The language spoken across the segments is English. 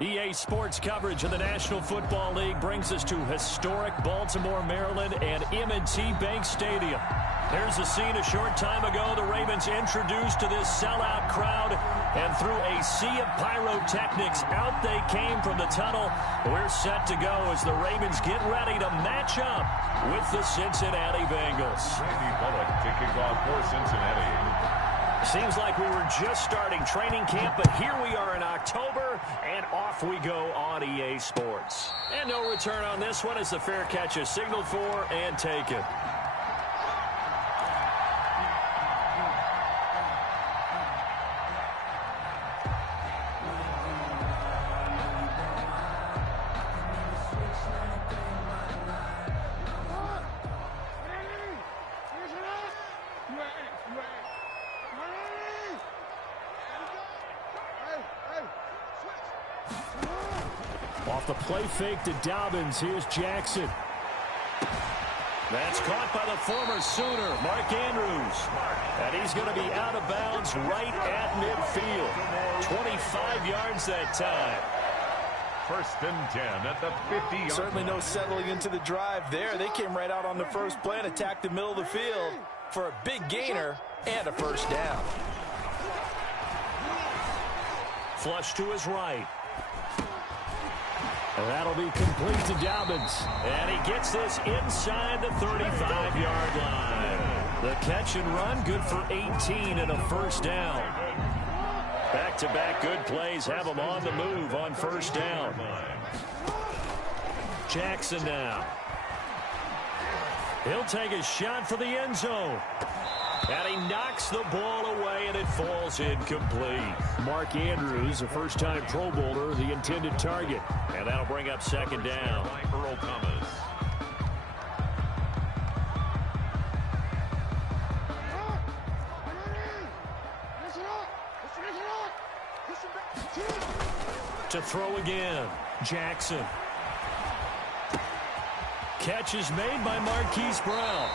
EA Sports coverage of the National Football League brings us to historic Baltimore, Maryland, and M&T Bank Stadium. Here's a scene a short time ago. The Ravens introduced to this sellout crowd, and through a sea of pyrotechnics, out they came from the tunnel. We're set to go as the Ravens get ready to match up with the Cincinnati Bengals. Randy Bullock to kick off for Cincinnati. Seems like we were just starting training camp, but here we are in October, and off we go on EA Sports. And no return on this one as the fair catch is signaled for and taken. Off the play fake to Dobbins. Here's Jackson. That's caught by the former Sooner, Mark Andrews. And he's going to be out of bounds right at midfield. 25 yards that time. 1st and 10 at the 50-yard. Certainly no settling into the drive there. They came right out on the first play and attacked the middle of the field for a big gainer and a first down. Flush to his right. And that'll be complete to Dobbins. And he gets this inside the 35-yard line. The catch and run, good for 18 and a first down. Back-to-back good plays have him on the move on first down. Jackson now. He'll take a shot for the end zone. And he knocks the ball away, and it falls incomplete. Mark Andrews, a first-time Pro Bowler, the intended target. And that'll bring up second down. Earl Thomas. To throw again, Jackson. Catch is made by Marquise Brown.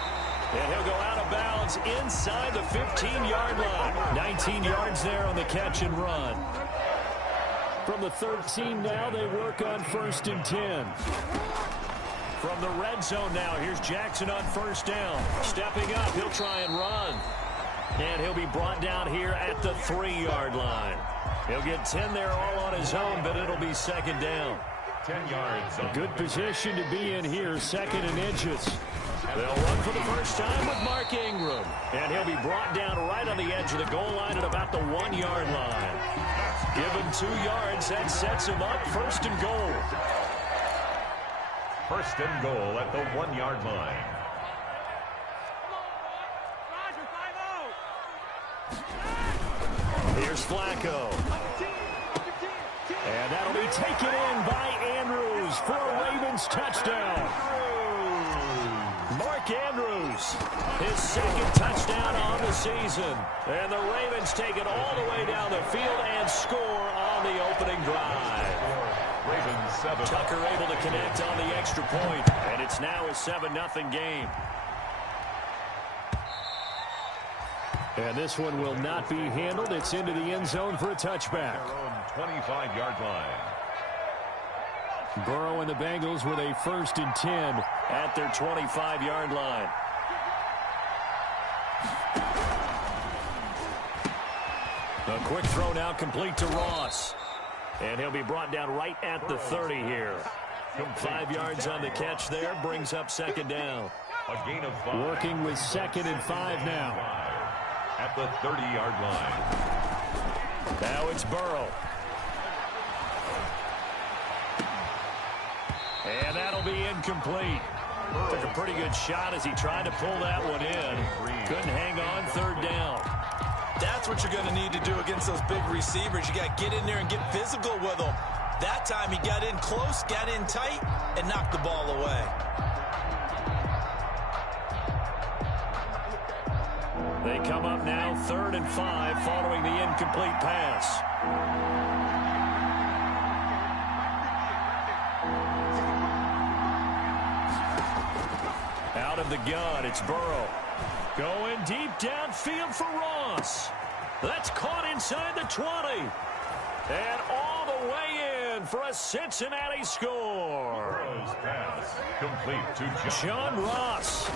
And he'll go out of bounds inside the 15-yard line. 19 yards there on the catch and run. From the 13 now, they work on 1st and 10. From the red zone now, here's Jackson on first down. Stepping up, he'll try and run. And he'll be brought down here at the 3-yard line. He'll get 10 there all on his own, but it'll be second down. 10 yards. A good position to be in here, 2nd and inches. They'll run for the first time with Mark Ingram. And he'll be brought down right on the edge of the goal line at about the 1-yard line. Given 2 yards, that sets him up 1st and goal. 1st and goal at the 1-yard line. Here's Flacco. And that'll be taken in by Andrews for a Ravens touchdown. Mark Andrews, his 2nd touchdown on the season. And the Ravens take it all the way down the field and score on the opening drive. Ravens 7. Tucker able to connect on the extra point, and it's now a 7-0 game. And this one will not be handled. It's into the end zone for a touchback. 25-yard line. Burrow and the Bengals with a 1st and 10 at their 25-yard line. A quick throw now complete to Ross. And he'll be brought down right at the 30 here. 5 yards on the catch there, brings up second down. A gain of 5. Working with 2nd and 5 now. At the 30-yard line. Now it's Burrow. And that'll be incomplete. Took a pretty good shot as he tried to pull that one in. Couldn't hang on, 3rd down. That's what you're going to need to do against those big receivers. You got to get in there and get physical with them. That time he got in close, got in tight, and knocked the ball away. They come up now 3rd and 5 following the incomplete pass. Out of the gun, it's Burrow. Going deep downfield for Ross. That's caught inside the 20. And all the way in for a Cincinnati score. Pass complete to John Ross,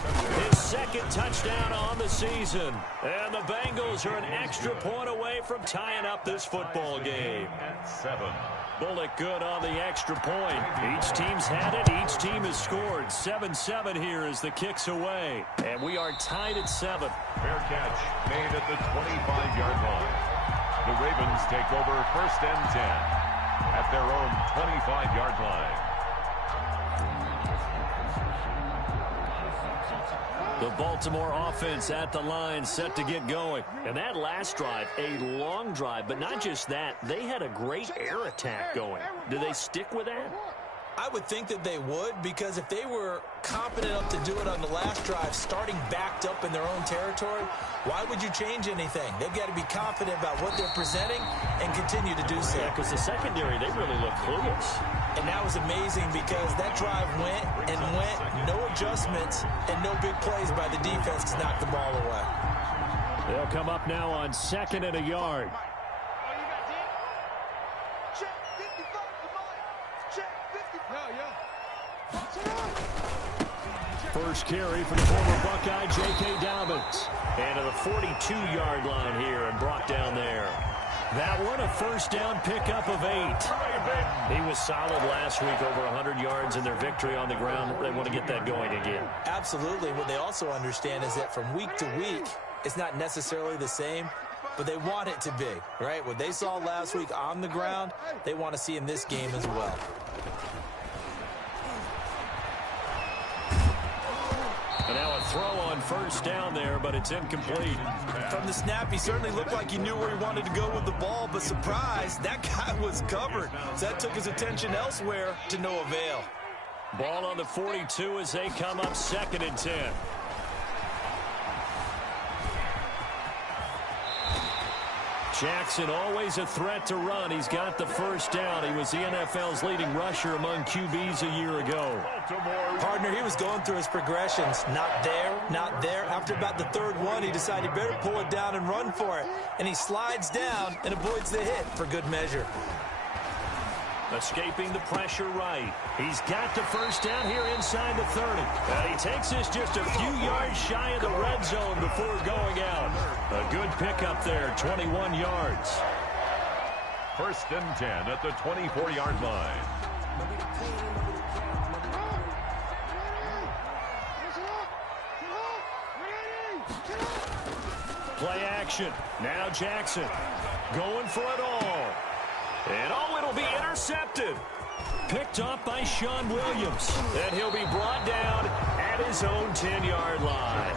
his second touchdown on the season. And the Bengals are an extra point away from tying up this football game. At 7. Bullock good on the extra point. Each team's had it. Each team has scored. 7-7 here as the kick's away. And we are tied at 7. Fair catch made at the 25-yard line. The Ravens take over 1st and 10 at their own 25-yard line. The Baltimore offense at the line set to get going. And that last drive, a long drive, but not just that. They had a great air attack going. Do they stick with that? I would think that they would, because if they were competent enough to do it on the last drive, starting backed up in their own territory, why would you change anything? They've got to be confident about what they're presenting and continue to do so. Yeah, because the secondary, they really look clueless. And that was amazing because that drive went and went, no adjustments and no big plays by the defense to knock the ball away. They'll come up now on 2nd and a yard. First carry for the former Buckeye, J.K. Dobbins. And to the 42-yard line here and brought down there. That one, a first down pickup of 8. He was solid last week, over 100 yards in their victory on the ground. They want to get that going again. Absolutely. What they also understand is that from week to week, it's not necessarily the same, but they want it to be, right? What they saw last week on the ground, they want to see in this game as well. And now a throw on first down there, but it's incomplete. From the snap, he certainly looked like he knew where he wanted to go with the ball, but surprise, that guy was covered. So that took his attention elsewhere to no avail. Ball on the 42 as they come up 2nd and 10. Jackson always a threat to run. He's got the first down. He was the NFL's leading rusher among QBs a year ago. Partner, he was going through his progressions. Not there, not there. After about the 3rd one, he decided he better pull it down and run for it. And he slides down and avoids the hit for good measure. Escaping the pressure right. He's got the first down here inside the 30. And he takes this just a few yards shy of the red zone before going out. A good pickup there, 21 yards. 1st and 10 at the 24-yard line. Play action. Now Jackson going for it all. And it'll be intercepted. Picked up by Sean Williams. And he'll be brought down at his own 10-yard line.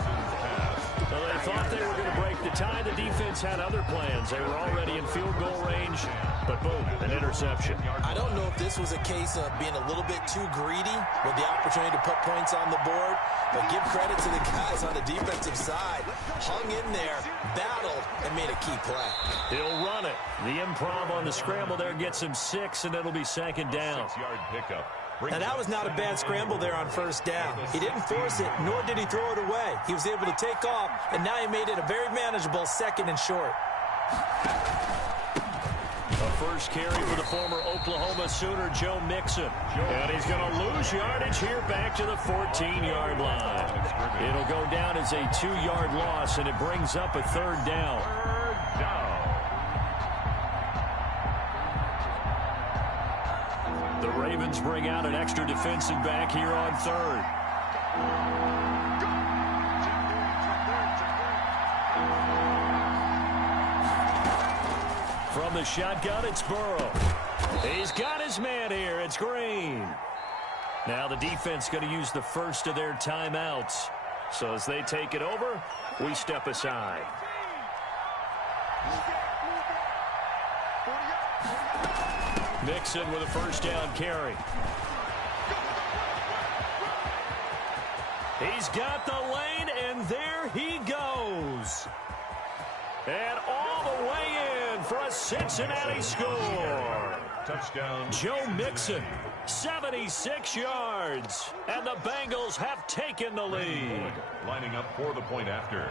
Well, they thought they were going to break the tie. The defense had other plans. They were already in field goal range. But boom, an interception. I don't know if this was a case of being a little bit too greedy with the opportunity to put points on the board. But give credit to the guys on the defensive side. Hung in there, battled, and made a key play. He'll run it. The improv on the scramble there gets him 6, and it'll be 2nd down. 6-yard pickup. Now, that was not a bad scramble there on first down. He didn't force it, nor did he throw it away. He was able to take off, and now he made it a very manageable 2nd and short. A first carry for the former Oklahoma Sooner, Joe Mixon. And he's going to lose yardage here back to the 14-yard line. It'll go down as a 2-yard loss, and it brings up a 3rd down. The Ravens bring out an extra defensive back here on 3rd. From the shotgun, it's Burrow. He's got his man here. It's Green. Now the defense going to use the first of their timeouts. So as they take it over, we step aside. Mixon with a first down carry. He's got the lane, and there he goes. And all the way in for a Cincinnati score. Touchdown. Joe Mixon, 76 yards. And the Bengals have taken the lead. Lining up for the point after.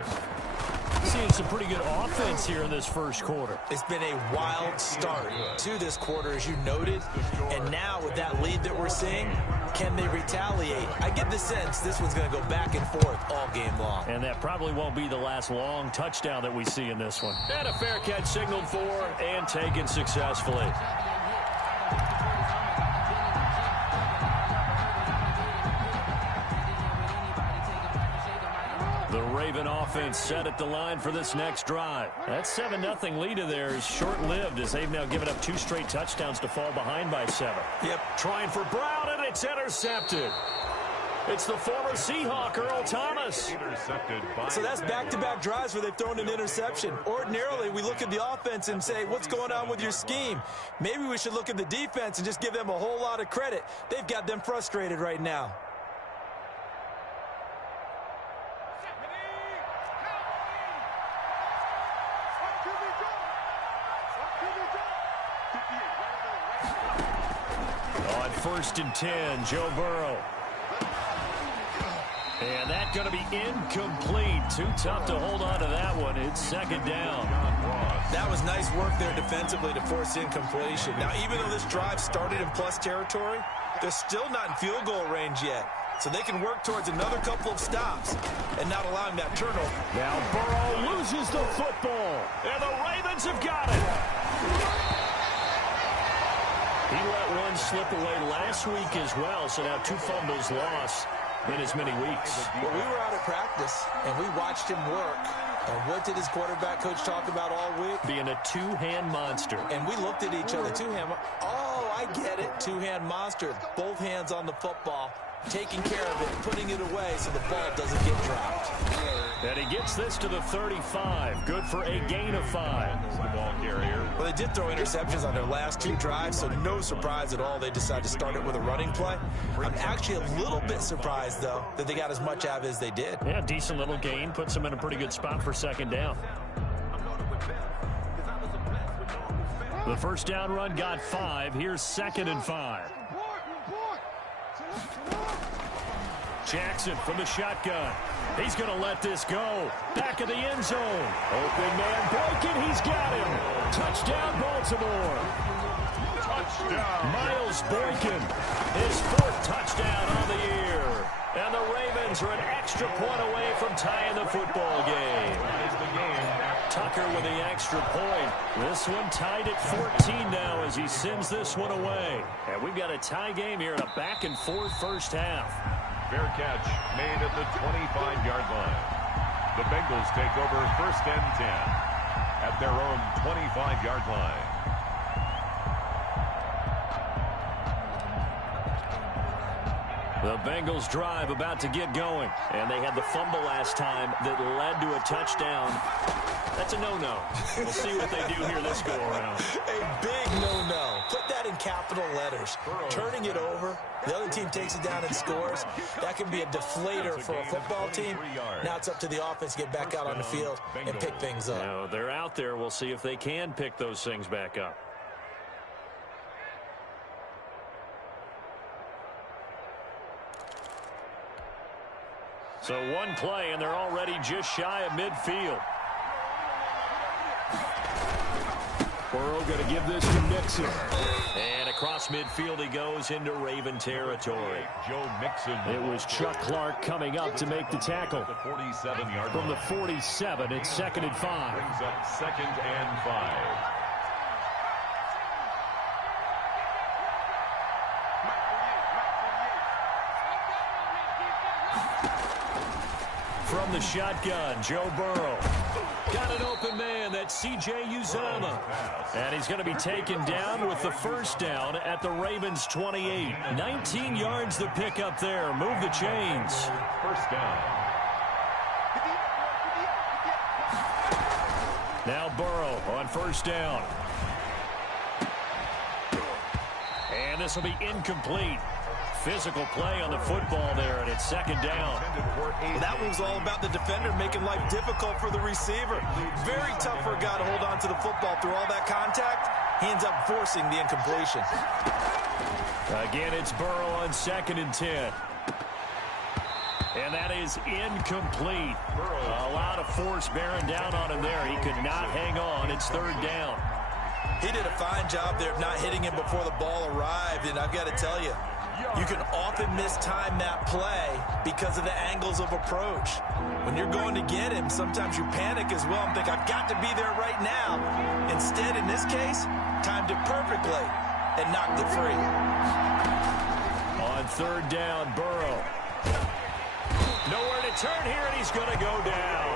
Seeing some pretty good offense here in this first quarter. It's been a wild start to this quarter, as you noted. And now with that lead that we're seeing, can they retaliate? I get the sense this one's going to go back and forth all game long. And that probably won't be the last long touchdown that we see in this one. And a fair catch signaled for and taken successfully. The Raven offense set at the line for this next drive. That 7-0 lead of theirs short-lived as they've now given up 2 straight touchdowns to fall behind by 7. Yep. Trying for Brown, and it's intercepted. It's the former Seahawk, Earl Thomas. So that's back-to-back drives where they've thrown an interception. Ordinarily, we look at the offense and say, what's going on with your scheme? Maybe we should look at the defense and just give them a whole lot of credit. They've got them frustrated right now. On 1st and 10, Joe Burrow. And that's going to be incomplete. Too tough to hold on to that one. It's 2nd down. That was nice work there defensively to force incompletion. Now, even though this drive started in plus territory, they're still not in field goal range yet. So they can work towards another couple of stops and not allowing that turnover. Now Burrow loses the football. And the Ravens have got it. He let one slip away last week as well, so now 2 fumbles lost in as many weeks. Well, we were out of practice, and we watched him work. And what did his quarterback coach talk about all week? Being a 2-hand monster. And we looked at each other. 2-hand. Oh, I get it. 2-hand monster. Both hands on the football, taking care of it, putting it away so the ball doesn't get dropped. And he gets this to the 35. Good for a gain of 5. The ball carrier. Well, they did throw interceptions on their last 2 drives, so no surprise at all they decided to start it with a running play. I'm actually a little bit surprised, though, that they got as much out of it as they did. Yeah, decent little gain. Puts them in a pretty good spot for 2nd down. The 1st down run got 5. Here's 2nd and 5. Jackson from the shotgun. He's going to let this go. Back of the end zone. Open man, Boykin, he's got him. Touchdown, Baltimore. Touchdown. Miles Boykin, his 4th touchdown on the year. And the Ravens are an extra point away from tying the football game. Tucker with the extra point. This one tied at 14 now as he sends this one away. And we've got a tie game here in a back-and-forth first half. Fair catch made at the 25-yard line. The Bengals take over 1st and 10 at their own 25-yard line. The Bengals drive about to get going. And they had the fumble last time that led to a touchdown. That's a no-no. We'll see what they do here this go-around. A big no-no. Put that in capital letters. Turning it over, the other team takes it down and scores. That can be a deflator for a football team. Now it's up to the offense to get back out on the field and pick things up. Now, they're out there. We'll see if they can pick those things back up. So one play, and they're already just shy of midfield. Burrow going to give this to Mixon. And across midfield he goes into Raven territory. Joe Mixon. It was Chuck Clark coming up to make the tackle. The 47-yard From the 47, it's 2nd and 5. Brings up 2nd and 5. From the shotgun, Joe Burrow. Got an open man, that's C.J. Uzomah. And he's going to be taken down with the 1st down at the Ravens' 28. 19 yards the pick up there. Move the chains. 1st down. Now Burrow on 1st down. And this will be incomplete. Physical play on the football there, and it's 2nd down. Well, that one was all about the defender making life difficult for the receiver. Very tough for a guy to hold on to the football through all that contact. he ends up forcing the incompletion. Again, it's Burrow on 2nd and 10. And that is incomplete. A lot of force bearing down on him there. He could not hang on. It's 3rd down. He did a fine job there of not hitting him before the ball arrived. And I've got to tell you, you can often mistime that play because of the angles of approach. When you're going to get him, sometimes you panic as well and think, I've got to be there right now. Instead, in this case, timed it perfectly and knocked it free. On 3rd down, Burrow. Nowhere to turn here, and he's going to go down.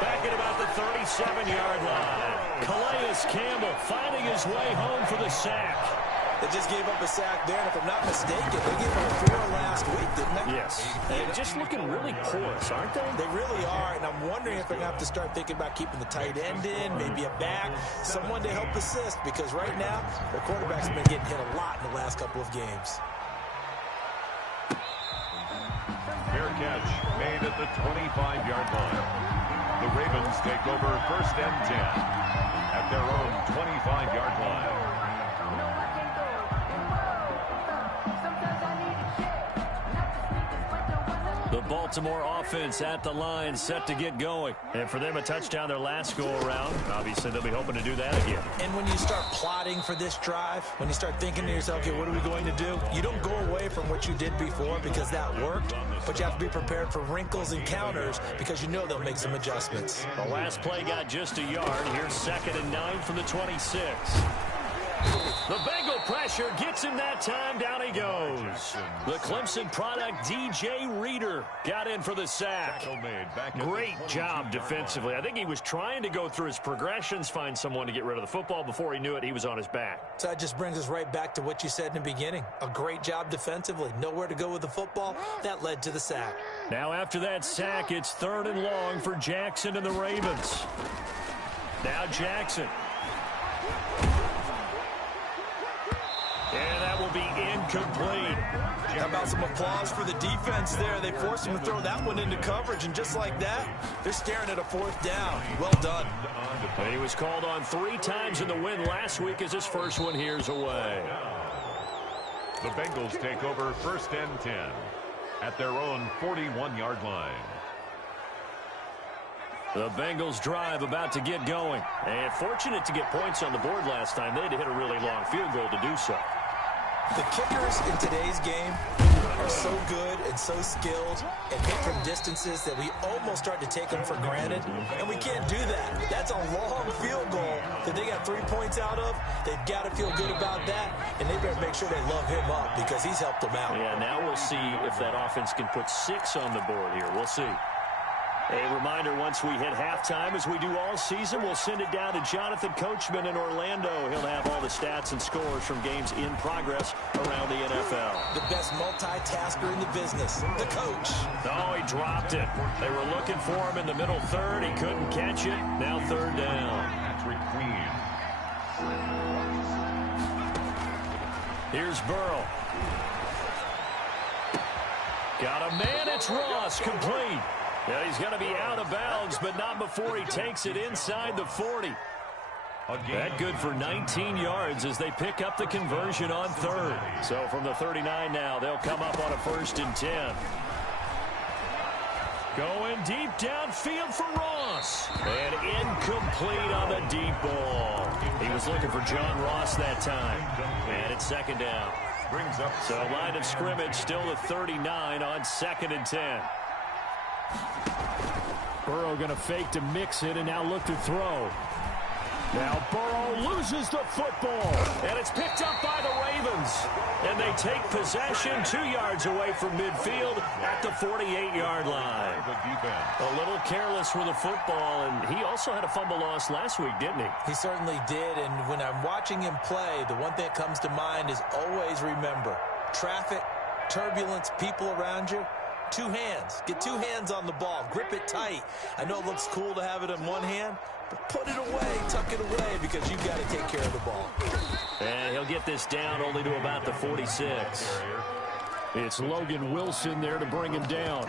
Back at about the 37-yard line. Calais Campbell finding his way home for the sack. They just gave up a sack there, and if I'm not mistaken, they gave him a 4 last week, didn't they? Yes. They're just looking really porous, aren't they? They really are, and I'm wondering if they're going to have to start thinking about keeping the tight end in, maybe a back, someone to help assist, because right now, their quarterback's been getting hit a lot in the last couple of games. Fair catch made at the 25-yard line. The Ravens take over 1st and 10 at their own 25-yard line. The Baltimore offense at the line, set to get going. And for them, a touchdown their last go-around. Obviously, they'll be hoping to do that again. And when you start plotting for this drive, when you start thinking to yourself, okay, what are we going to do? You don't go away from what you did before because that worked, but you have to be prepared for wrinkles and counters because you know they'll make some adjustments. The last play got just a yard. Here's 2nd and 9 from the 26. The Bengal pressure gets him that time. Down he goes. The Clemson product, DJ Reader, got in for the sack. Great job defensively. I think he was trying to go through his progressions, find someone to get rid of the football. Before he knew it, he was on his back. So that just brings us right back to what you said in the beginning. A great job defensively. Nowhere to go with the football. That led to the sack. Now after that sack, it's 3rd and long for Jackson and the Ravens. Now Jackson. And that will be incomplete. How about some applause for the defense there? They forced him to throw that one into coverage, and just like that, they're staring at a 4th down. Well done. He was called on 3 times in the win last week as his first one here's away. The Bengals take over 1st and 10 at their own 41-yard line. The Bengals drive about to get going. And fortunate to get points on the board last time. They had to hit a really long field goal to do so. The kickers in today's game are so good and so skilled and hit from distances that we almost start to take them for granted, and we can't do that. That's a long field goal that they got 3 points out of. They've got to feel good about that, and they better make sure they love him up because he's helped them out. Yeah, now we'll see if that offense can put 6 on the board here. We'll see. A reminder, once we hit halftime, as we do all season, we'll send it down to Jonathan Coachman in Orlando. He'll have all the stats and scores from games in progress around the NFL. The best multitasker in the business, the coach. Oh, he dropped it. They were looking for him in the middle 3rd. He couldn't catch it. Now 3rd down. Patrick Queen. Here's Burrow. Got a man. It's Ross, complete. Yeah, he's going to be out of bounds, but not before he takes it inside the 40. That good for 19 yards as they pick up the conversion on 3rd. So from the 39 now, they'll come up on a 1st and 10. Going deep downfield for Ross. And incomplete on the deep ball. He was looking for John Ross that time. And it's 2nd down. So line of scrimmage still the 39 on 2nd and 10. Burrow going to fake to mix it and now look to throw. Now Burrow loses the football, and it's picked up by the Ravens. And they take possession 2 yards away from midfield at the 48-yard line. A little careless with the football, and he also had a fumble loss last week, didn't he? He certainly did, and when I'm watching him play, the one thing that comes to mind is always remember, traffic, turbulence, people around you. 2 hands. Get 2 hands on the ball. Grip it tight. I know it looks cool to have it in one hand, but put it away, tuck it away, because you've got to take care of the ball. And he'll get this down only to about the 46. It's Logan Wilson there to bring him down.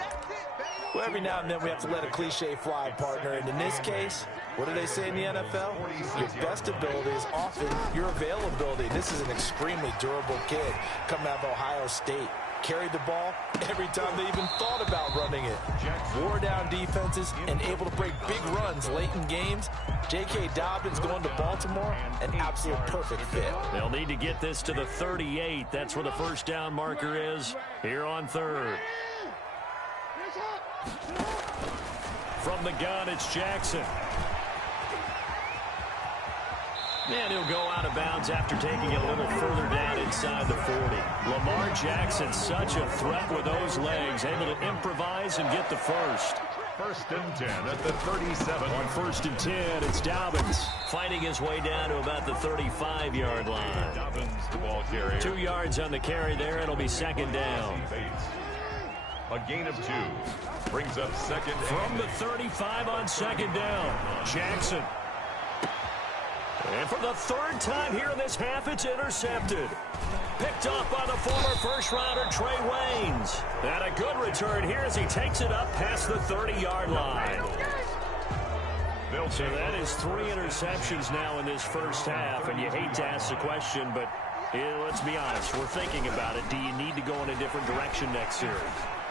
Well, every now and then we have to let a cliche fly, partner. And in this case, what do they say in the NFL? Your best ability is often your availability. This is an extremely durable kid coming out of Ohio State. Carried the ball every time they even thought about running it. Wore down defenses and able to break big runs late in games. J.K. Dobbins going to Baltimore, an absolute perfect fit. They'll need to get this to the 38. That's where the first down marker is here on third. From the gun, it's Jackson. And he'll go out of bounds after taking it a little further down inside the 40. Lamar Jackson, such a threat with those legs, able to improvise and get the first. First and 10 at the 37. On first and 10, it's Dobbins fighting his way down to about the 35-yard line. Dobbins, the ball carrier. 2 yards on the carry there. It'll be second down. A gain of 2. Brings up second. From the 35 on second down, Jackson. And for the third time here in this half, it's intercepted. Picked off by the former first-rounder Trey Waynes. And a good return here as he takes it up past the 30-yard line. So that is 3 interceptions now in this first half. And you hate to ask the question, but let's be honest. We're thinking about it. Do you need to go in a different direction next series?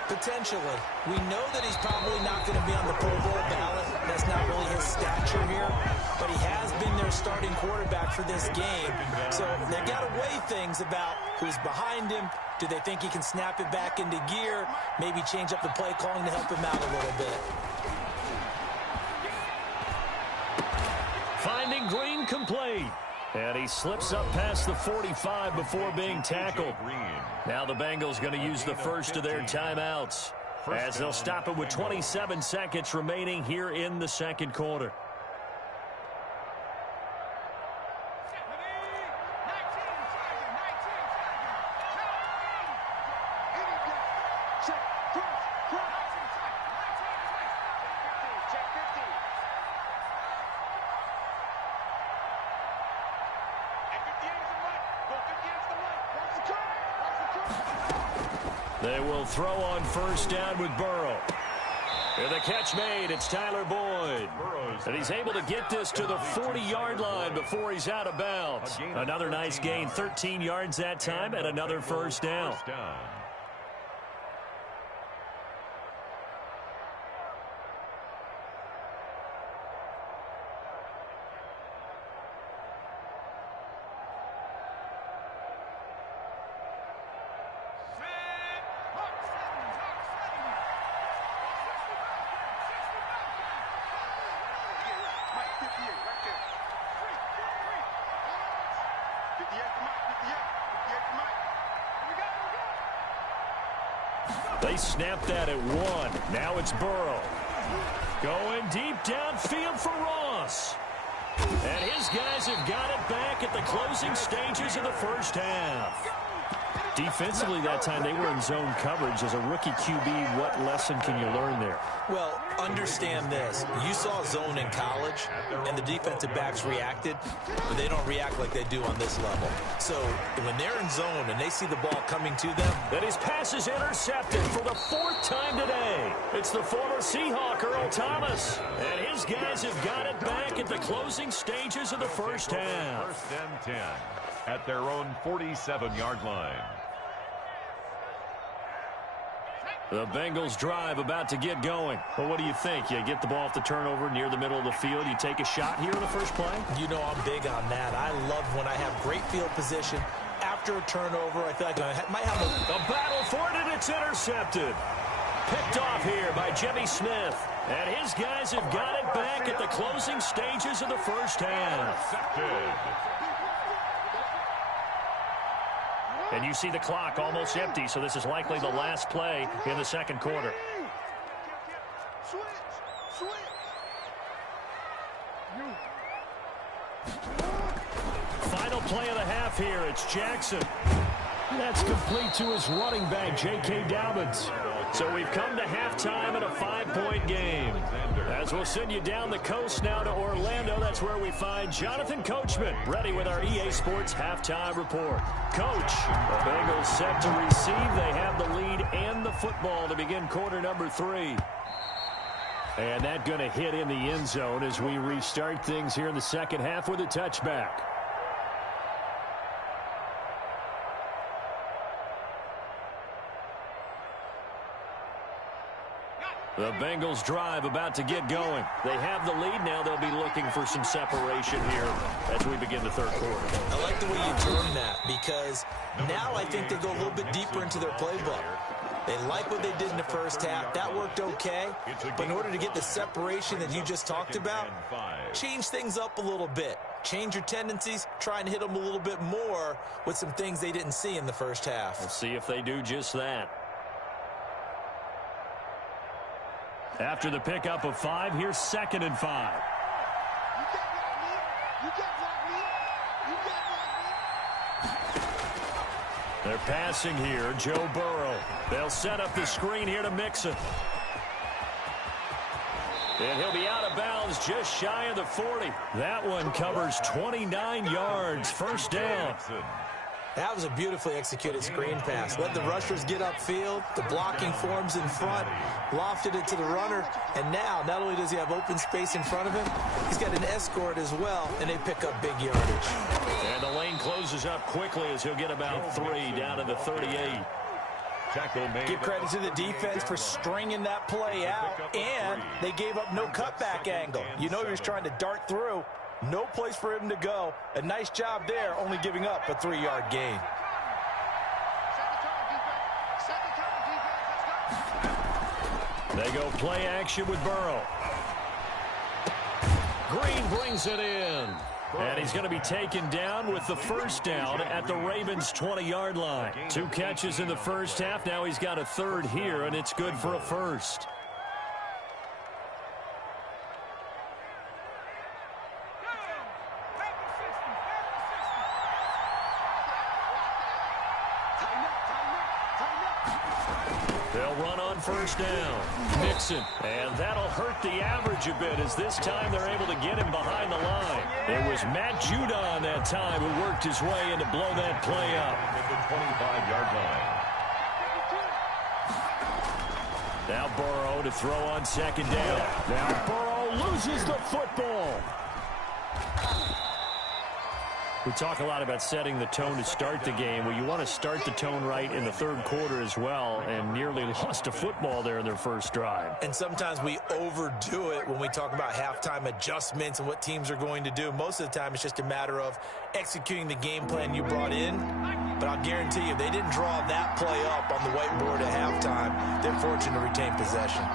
Potentially. We know that he's probably not going to be on the Pro Bowl ballot. That's not really his stature here. But he has been their starting quarterback for this game. So they've got to weigh things about who's behind him. Do they think he can snap it back into gear? Maybe change up the play calling to help him out a little bit. Finding Green complete. And he slips up past the 45 before being tackled. Now the Bengals going to use the first of their timeouts as they'll stop it with 27 seconds remaining here in the second quarter. They will throw on first down with Burrow. And the catch made. It's Tyler Boyd. And he's able to get this to the 40-yard line before he's out of bounds. Another nice gain. 13 yards that time and another first down. They snap that at 1. Now it's Burrow. Going deep downfield for Ross. And his guys have got it back at the closing stages of the first half. Defensively that time they were in zone coverage. As a rookie QB, what lesson can you learn there? Well, understand this. You saw zone in college, and the defensive backs reacted, but they don't react like they do on this level. So when they're in zone and they see the ball coming to them. Then his pass is intercepted for the 4th time today. It's the former Seahawk, Earl Thomas. And his guys have got it back at the closing stages of the first half. First and 10 at their own 47-yard line. The Bengals drive about to get going. Well, what do you think? You get the ball off the turnover near the middle of the field. You take a shot here in the first play? You know I'm big on that. I love when I have great field position. After a turnover, I feel like I might have a battle for it, and it's intercepted. Picked off here by Jimmy Smith. And his guys have got it back at the closing stages of the first half. And you see the clock almost empty, so this is likely the last play in the second quarter. Final play of the half here. It's Jackson. That's complete to his running back, J.K. Dobbins. So we've come to halftime in a 5-point game. As we'll send you down the coast now to Orlando, that's where we find Jonathan Coachman, ready with our EA Sports halftime report. Coach, the Bengals set to receive. They have the lead and the football to begin quarter number 3. And that going to hit in the end zone as we restart things here in the second half with a touchback. The Bengals drive about to get going. They have the lead now. They'll be looking for some separation here as we begin the third quarter. I like the way you term that because now I think they go a little bit deeper into their playbook. They like what they did in the first half. That worked okay. But in order to get the separation that you just talked about, change things up a little bit. Change your tendencies. Try and hit them a little bit more with some things they didn't see in the first half. We'll see if they do just that. After the pickup of 5, here's 2nd and 5. They're passing here, Joe Burrow. They'll set up the screen here to Mixon. And he'll be out of bounds just shy of the 40. That one covers 29 yards, first down. That was a beautifully executed screen pass. Let the rushers get upfield. The blocking forms in front. Lofted it to the runner. And now, not only does he have open space in front of him, he's got an escort as well, and they pick up big yardage. And the lane closes up quickly as he'll get about 3 down to the 38. Give credit to the defense for stringing that play out, and they gave up no cutback angle. You know he was trying to dart through. No place for him to go. A nice job there, only giving up a 3-yard gain. They go play action with Burrow. Green brings it in. And he's going to be taken down with the first down at the Ravens' 20-yard line. 2 catches in the first half. Now he's got a 3rd here, and it's good for a first. They'll run on first down. Mixon. And that'll hurt the average a bit as this time they're able to get him behind the line. It was Matt Judon that time who worked his way in to blow that play up. At the 25-yard line. Now Burrow to throw on 2nd down. Now Burrow loses the football. We talk a lot about setting the tone to start the game. Well, you want to start the tone right in the third quarter as well, and nearly lost a football there in their first drive. And sometimes we overdo it when we talk about halftime adjustments and what teams are going to do. Most of the time, it's just a matter of executing the game plan you brought in. But I'll guarantee you, they didn't draw that play up on the whiteboard at halftime. They're fortunate to retain possession.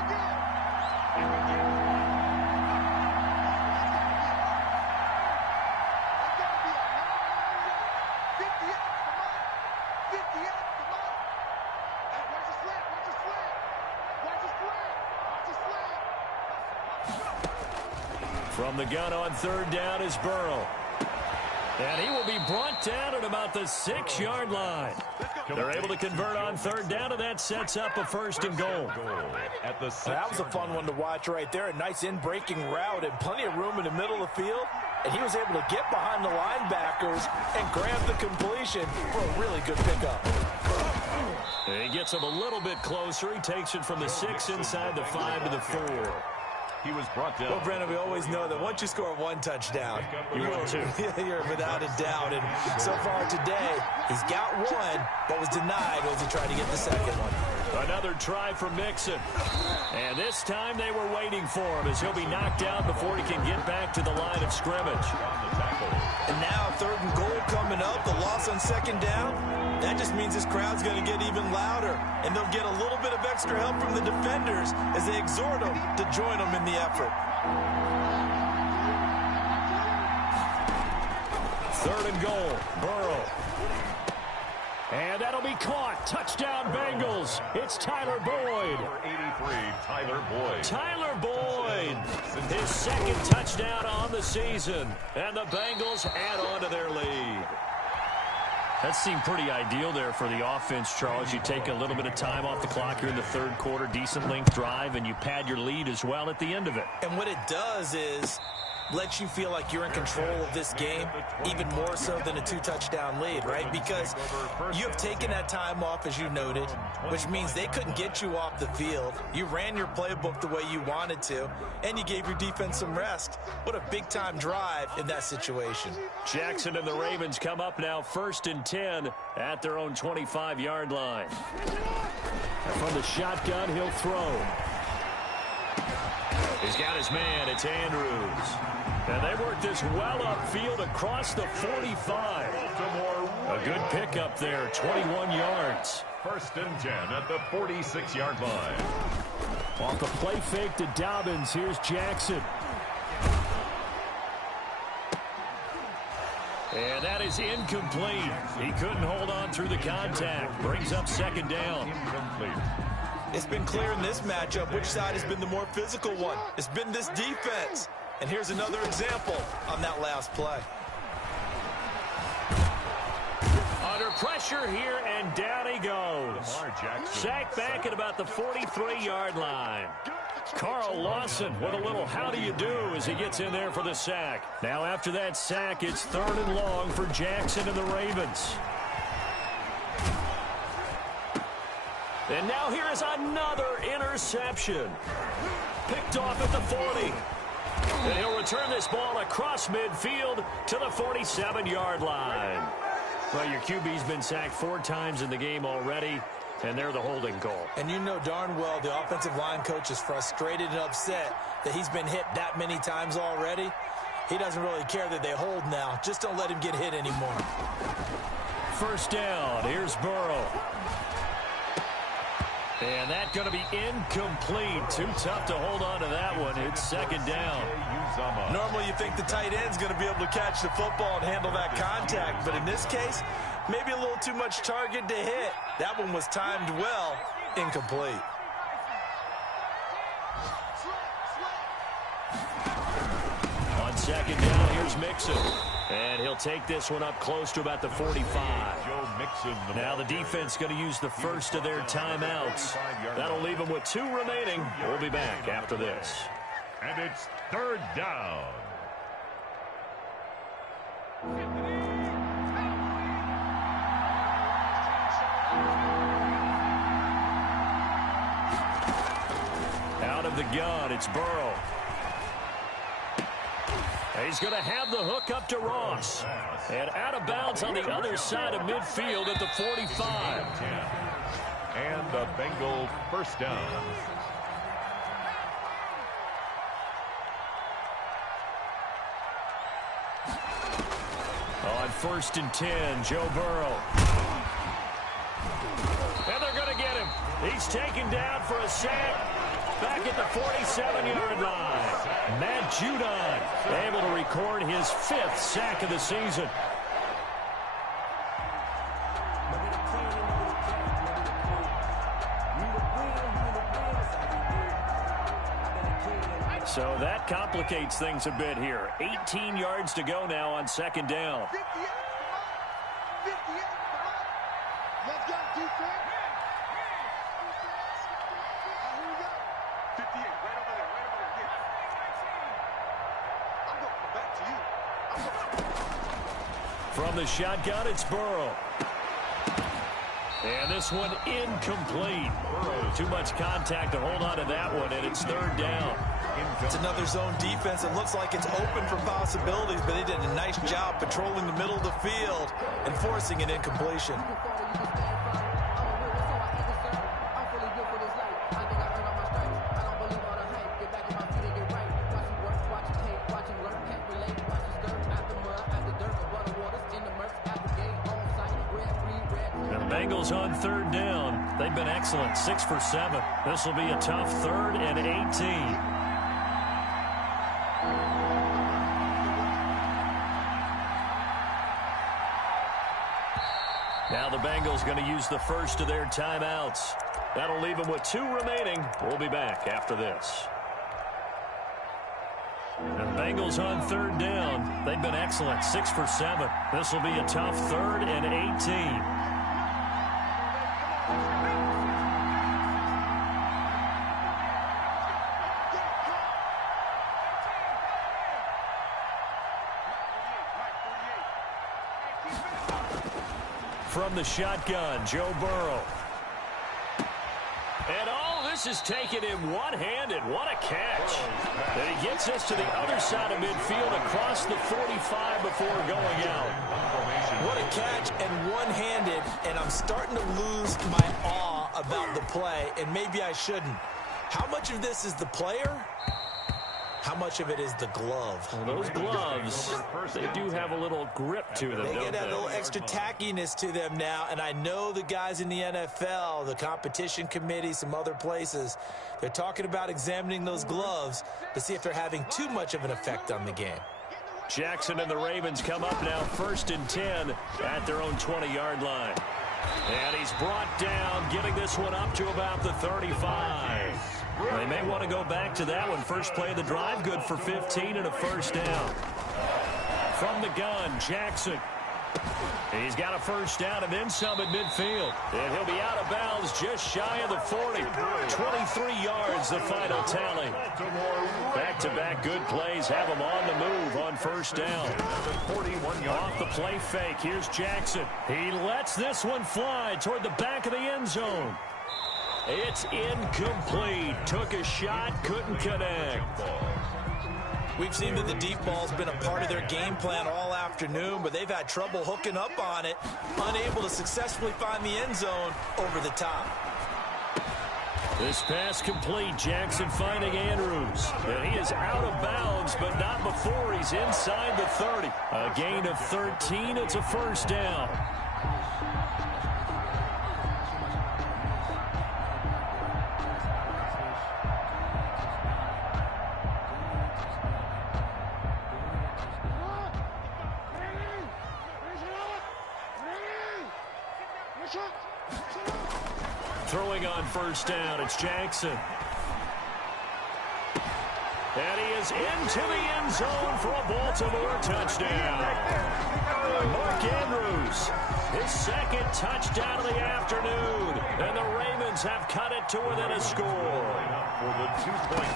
From the gun on 3rd down is Burrow. And he will be brought down at about the 6-yard line. They're able to convert on 3rd down, and that sets up a 1st and goal. That was a fun one to watch right there. A nice in-breaking route and plenty of room in the middle of the field. And he was able to get behind the linebackers and grab the completion for a really good pickup. And he gets him a little bit closer. He takes it from the 6 inside the 5 to the 4. He was brought down. Well, Brandon, we always know that once you score 1 touchdown, you're without a doubt. And so far today, he's got 1, but was denied as he tried to get the 2nd one. Another try for Mixon. And this time they were waiting for him as he'll be knocked down before he can get back to the line of scrimmage. And now 3rd and goal coming up. The loss on 2nd down. That just means this crowd's going to get even louder. And they'll get a little bit of extra help from the defenders as they exhort them to join them in the effort. 3rd and goal. Burrow. And that'll be caught. Touchdown, Bengals. It's Tyler Boyd. Number 83, Tyler Boyd. Tyler Boyd. His 2nd touchdown on the season. And the Bengals add on to their lead. That seemed pretty ideal there for the offense, Charles. You take a little bit of time off the clock here in the third quarter, decent length drive, and you pad your lead as well at the end of it. And what it does is lets you feel like you're in control of this game, even more so than a 2-touchdown lead, right? Because you have taken that time off, as you noted, which means they couldn't get you off the field. You ran your playbook the way you wanted to, and you gave your defense some rest. What a big-time drive in that situation. Jackson and the Ravens come up now 1st and 10 at their own 25-yard line. And from the shotgun, he'll throw. He's got his man. It's Andrews. And they work this well upfield across the 45. A good pickup there, 21 yards. 1st and 10 at the 46-yard line. Off the play fake to Dobbins, here's Jackson. And that is incomplete. He couldn't hold on through the contact. Brings up 2nd down. Incomplete. It's been clear in this matchup which side has been the more physical one. It's been this defense. And here's another example on that last play. Under pressure here, and down he goes. Sacked back at about the 43-yard line. Carl Lawson with a little how do you do as he gets in there for the sack. Now after that sack, it's 3rd and long for Jackson and the Ravens. And now here is another interception. Picked off at the 40. And he'll return this ball across midfield to the 47-yard line. Well, your QB's been sacked 4 times in the game already, and they're the holding call. And you know darn well the offensive line coach is frustrated and upset that he's been hit that many times already. He doesn't really care that they hold now. Just don't let him get hit anymore. 1st down. Here's Burrow. And that's going to be incomplete. Too tough to hold on to that one. It's 2nd down. Normally you think the tight end's going to be able to catch the football and handle that contact. But in this case, maybe a little too much target to hit. That one was timed well. Incomplete. On 2nd down, here's Mixon. And he'll take this one up close to about the 45. Now the defense going to use the first of their timeouts. That'll leave them with 2 remaining. We'll be back after this. And it's 3rd down. Out of the gun, it's Burrow. He's going to have the hook up to Ross. And out of bounds on the other side of midfield at the 45. And the Bengals 1st down. On 1st and 10, Joe Burrow. And they're going to get him. He's taken down for a sack. Back at the 47-yard line. Matt Judon able to record his 5th sack of the season. So that complicates things a bit here. 18 yards to go now on 2nd down. From the shotgun, it's Burrow. And this one incomplete. Too much contact to hold on to that one, and it's 3rd down. It's another zone defense. It looks like it's open for possibilities, but they did a nice job patrolling the middle of the field and forcing an incompletion. Bengals on 3rd down. They've been excellent, 6 for 7. This will be a tough 3rd and 18. Now the Bengals going to use the first of their timeouts. That'll leave them with 2 remaining. We'll be back after this. And the Bengals on third down. They've been excellent, 6 for 7. This will be a tough 3rd and 18. From the shotgun, Joe Burrow. And all this is taken in one-handed. What a catch. And he gets us to the other side of midfield across the 45 before going out. What a catch and one-handed, and I'm starting to lose my awe about the play, and maybe I shouldn't. How much of this is the player? How much of it is the glove? Well, those gloves, they do have a little grip to them, They don't get they? a little extra tackiness to them now, and I know the guys in the NFL, the competition committee, some other places, they're talking about examining those gloves to see if they're having too much of an effect on the game. Jackson and the Ravens come up now 1st and 10 at their own 20-yard line. And he's brought down, getting this one up to about the 35. They may want to go back to that one. First play of the drive, good for 15 and a first down. From the gun, Jackson. He's got a first down and then some at midfield. And he'll be out of bounds just shy of the 40. 23 yards, the final tally. Back-to-back good plays have him on the move on first down. 41 off the play fake. Here's Jackson. He lets this one fly toward the back of the end zone. It's incomplete. Took a shot, couldn't connect. We've seen that the deep ball's been a part of their game plan all afternoon, but they've had trouble hooking up on it, unable to successfully find the end zone over the top. This pass complete. Jackson finding Andrews. And he is out of bounds, but not before he's inside the 30. A gain of 13. It's a first down. Throwing on first down, it's Jackson. And he is into the end zone for a Baltimore touchdown. Mark Andrews, his second touchdown of the afternoon. And the Ravens have cut it to within a score.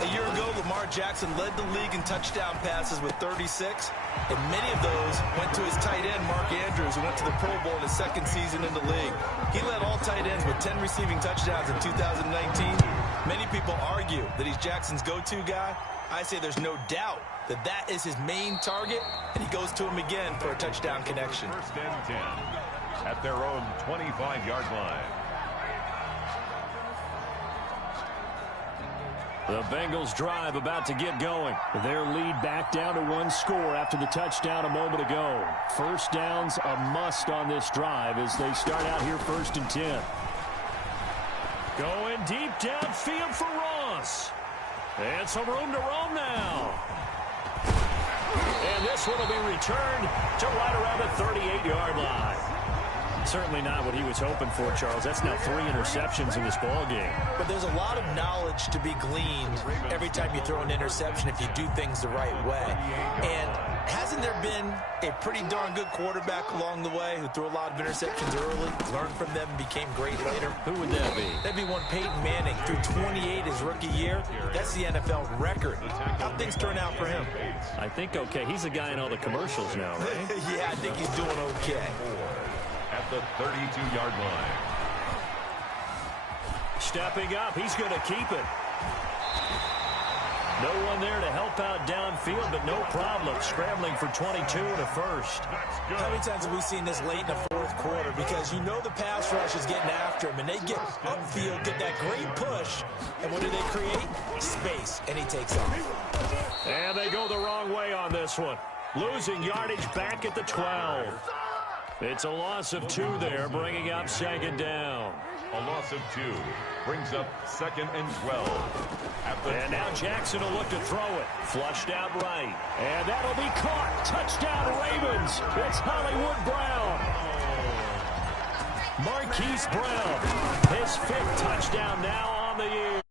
A year ago, Lamar Jackson led the league in touchdown passes with 36. And many of those went to his tight end, Mark Andrews, who went to the Pro Bowl in his second season in the league. He led all tight ends with 10 receiving touchdowns in 2019. Many people argue that he's Jackson's go-to guy. I say there's no doubt that that is his main target, and he goes to him again for a touchdown connection. First and 10 at their own 25-yard line. The Bengals drive about to get going. Their lead back down to 1 score after the touchdown a moment ago. First down's a must on this drive as they start out here 1st and 10. Going deep downfield for Ross. And some room to roam now. And this one will be returned to right around the 38-yard line. Certainly not what he was hoping for, Charles. That's now 3 interceptions in this ball game. But there's a lot of knowledge to be gleaned every time you throw an interception if you do things the right way. And hasn't there been a pretty darn good quarterback along the way who threw a lot of interceptions early, learned from them, and became great later? Who would that be? That'd be one Peyton Manning. Threw 28 his rookie year. That's the NFL record. How'd things turn out for him? I think okay. He's a guy in all the commercials now, right? Yeah, I think he's doing okay. At the 32-yard line. Stepping up, he's going to keep it. No one there to help out downfield, but no problem. Scrambling for 22 and a first. How many times have we seen this late in the fourth quarter? Because you know the pass rush is getting after him, and they get upfield, get that great push, and what do they create? Space, and he takes off. And they go the wrong way on this one. Losing yardage back at the 12. It's a loss of 2 there, bringing up 2nd down. A loss of 2 brings up 2nd and 12. And now Jackson will look to throw it. Flushed out right. And that'll be caught. Touchdown, Ravens. It's Hollywood Brown. Marquise Brown, his 5th touchdown now on the year.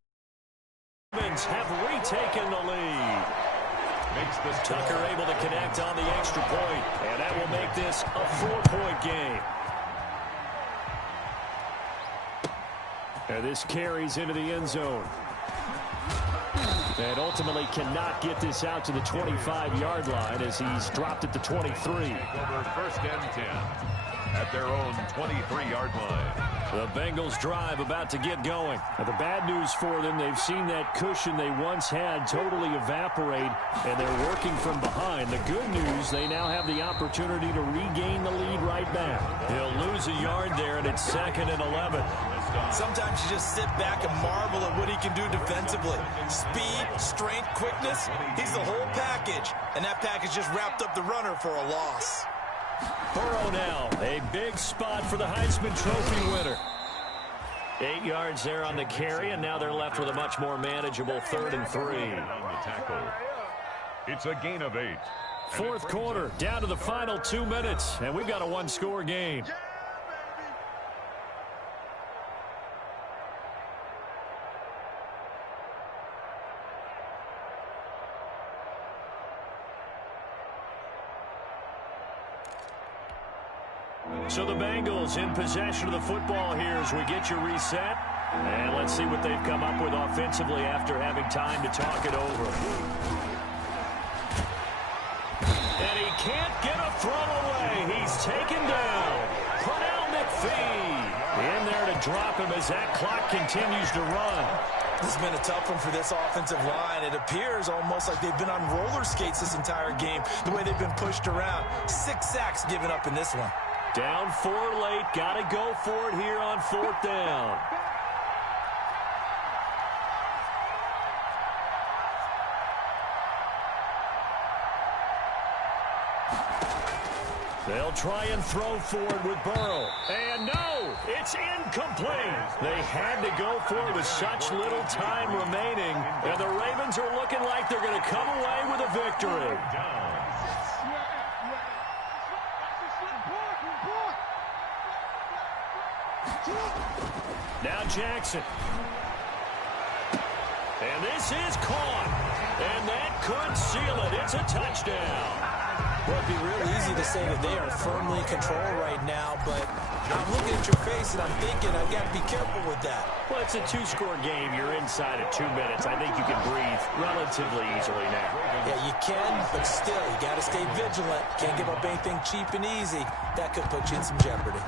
Ravens have retaken the lead. makes this Tucker able to connect on the extra point, and that will make this a 4-point game. And this carries into the end zone. And ultimately cannot get this out to the 25-yard line as he's dropped at the 23. Over first and 10 at their own 23-yard line. The Bengals drive about to get going. Now, the bad news for them, they've seen that cushion they once had totally evaporate, and they're working from behind. The good news, they now have the opportunity to regain the lead right back. He'll lose a yard there, and it's 2nd and 11. Sometimes you just sit back and marvel at what he can do defensively. Speed, strength, quickness, he's the whole package. And that package just wrapped up the runner for a loss. Burrow now, a big spot for the Heisman Trophy winner. 8 yards there on the carry, and now they're left with a much more manageable 3rd and 3. It's a gain of 8. Fourth quarter, down to the final 2 minutes, and we've got a one-score game. So the Bengals in possession of the football here as we get you reset. And let's see what they've come up with offensively after having time to talk it over. And he can't get a throw away. He's taken down. Pernell McPhee in there to drop him as that clock continues to run. This has been a tough one for this offensive line. It appears almost like they've been on roller skates this entire game, the way they've been pushed around. 6 sacks given up in this one. Down 4 late. Got to go for it here on 4th down. They'll try and throw for it with Burrow. And no, it's incomplete. They had to go for it with such little time remaining. And the Ravens are looking like they're going to come away with a victory. Now Jackson. And this is caught. And that could seal it. It's a touchdown. Well, it'd be real easy to say that they are firmly in control right now, but I'm looking at your face and I'm thinking I've got to be careful with that. Well, it's a 2-score game. You're inside of 2 minutes. I think you can breathe relatively easily now. Yeah, you can, but still, you got to stay vigilant. Can't give up anything cheap and easy. That could put you in some jeopardy.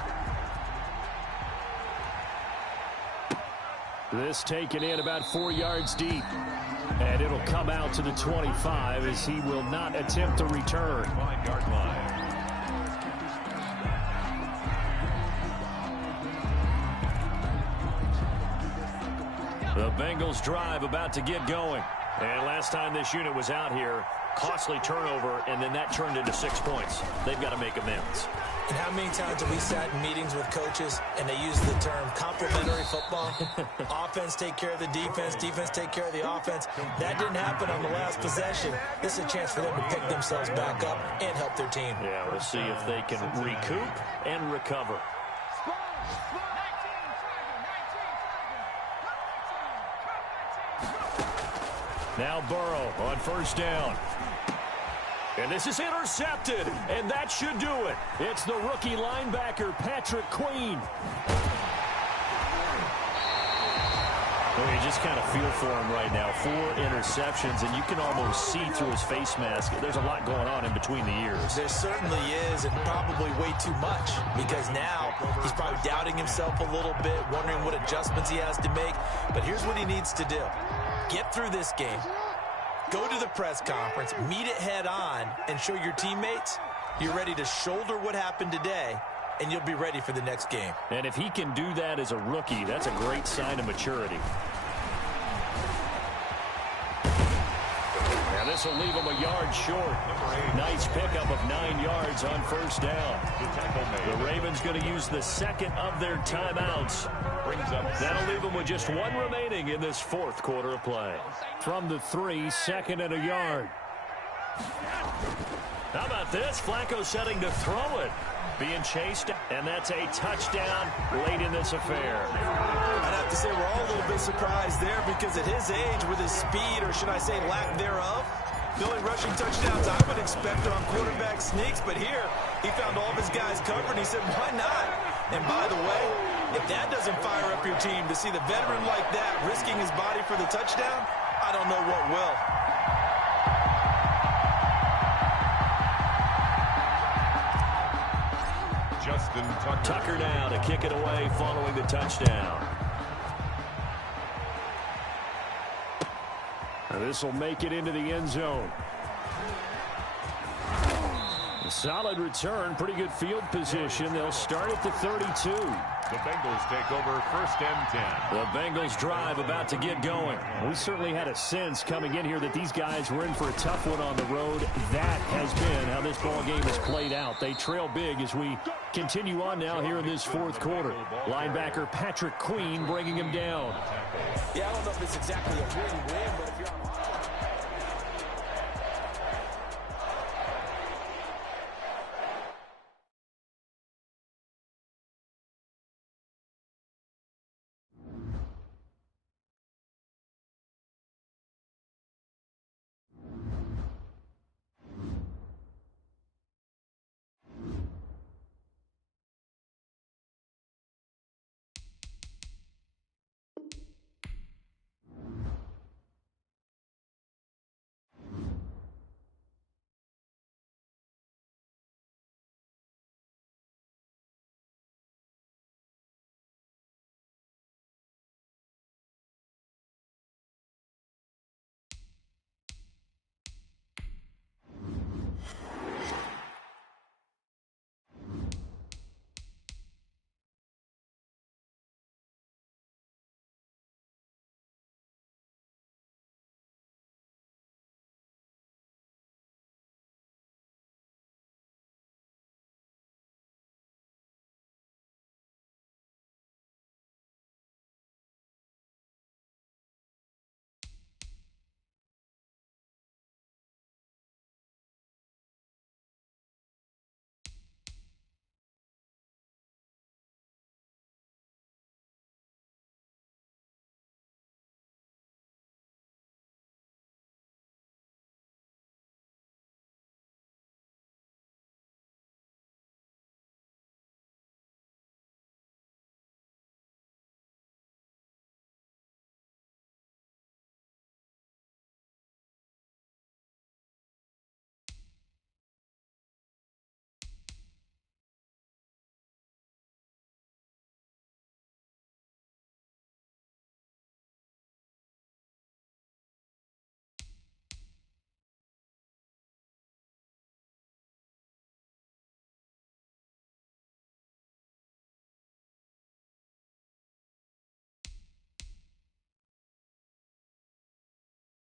This taken in about 4 yards deep. And it'll come out to the 25 as he will not attempt to return. 5-yard line. The Bengals drive about to get going. And last time this unit was out here, costly turnover, and then that turned into 6 points. They've got to make amends. And how many times have we sat in meetings with coaches and they use the term complementary football? Offense take care of the defense, defense take care of the offense. That didn't happen on the last possession. This is a chance for them to pick themselves back up and help their team. Yeah, we'll see if they can recoup and recover. Now Burrow on 1st down. And this is intercepted, and that should do it. It's the rookie linebacker, Patrick Queen. Well, you just kind of feel for him right now. 4 interceptions, and you can almost see through his face mask. There's a lot going on in between the ears. There certainly is, and probably way too much, because now he's probably doubting himself a little bit, wondering what adjustments he has to make. But here's what he needs to do. Get through this game. Go to the press conference, meet it head on, and show your teammates you're ready to shoulder what happened today, and you'll be ready for the next game. And if he can do that as a rookie, that's a great sign of maturity. And this will leave him a yard short. Nice pickup of 9 yards on 1st down. The Ravens going to use the second of their timeouts. That'll leave them with just 1 remaining in this 4th quarter of play. From the 3, 2nd and a yard. How about this? Flacco setting to throw it. Being chased, and that's a touchdown late in this affair. I'd have to say we're all a little bit surprised there because at his age, with his speed, or should I say lack thereof, The only rushing touchdowns I would expect are on quarterback sneaks, but here he found all of his guys covered. He said, why not? And by the way, if that doesn't fire up your team to see the veteran like that risking his body for the touchdown, I don't know what will. Justin Tucker now to kick it away following the touchdown. This will make it into the end zone. A solid return, pretty good field position. They'll start at the 32. The Bengals take over 1st and 10. The Bengals drive about to get going. We certainly had a sense coming in here that these guys were in for a tough one on the road. That has been how this ball game has played out. They trail big as we continue on now here in this 4th quarter. Linebacker Patrick Queen bringing him down. Yeah, I don't know if it's exactly a win-win, but